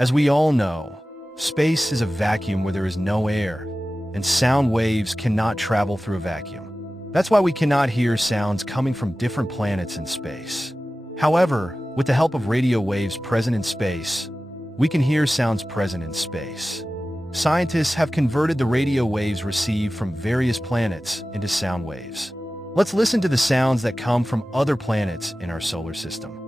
As we all know, space is a vacuum where there is no air, and sound waves cannot travel through a vacuum. That's why we cannot hear sounds coming from different planets in space. However, with the help of radio waves present in space, we can hear sounds present in space. Scientists have converted the radio waves received from various planets into sound waves. Let's listen to the sounds that come from other planets in our solar system.